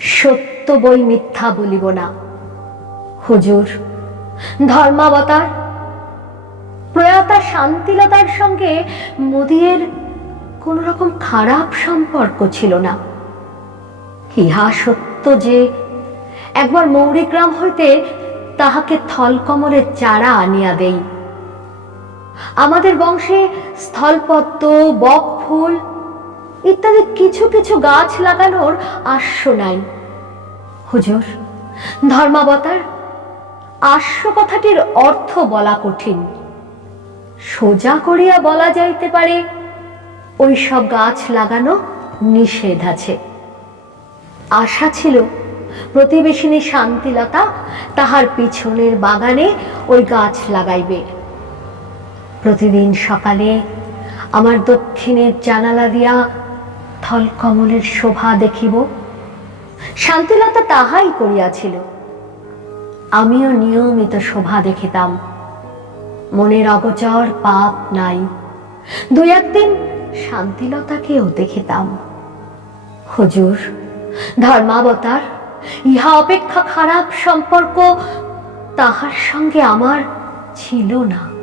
সত্য বই মিথ্যা বলিব না। হুজুর, ধর্মাবতার প্রয়াতা শান্তিলতার সঙ্গে মোদির কোন রকম খারাপ সম্পর্ক ছিল না। ইহা সত্য যে একবার মৌরিগ্রাম হইতে তাহাকে থলকমলের চারা আনিয়া দেই। আমাদের বংশে স্থলপদ্ম, বকফুল ইত্যাদি কিছু কিছু গাছ লাগানোর আশ্য নাই। হুজুর, ধর্মাবতার, আশ্য কথাটির অর্থ বলা কঠিন। সোজা করিয়া বলা যাইতে পারে ওই সব গাছ লাগানো নিষেধ আছে। আশা ছিল প্রতিবেশিনী শান্তিলতা তাহার পিছনের বাগানে ওই গাছ লাগাইবে। প্রতিদিন সকালে আমার দক্ষিণের জানালা দিয়া থলকমলের শোভা দেখিব। শান্তিলতা তাহাই করিয়াছিল। আমিও নিয়মিত শোভা দেখিতাম। মনের অগোচর পাপ নাই। দুই একদিন শান্তিলতাকেও দেখিতাম। হুজুর, ধর্মাবতার, ইহা অপেক্ষা খারাপ সম্পর্ক তাহার সঙ্গে আমার ছিল না।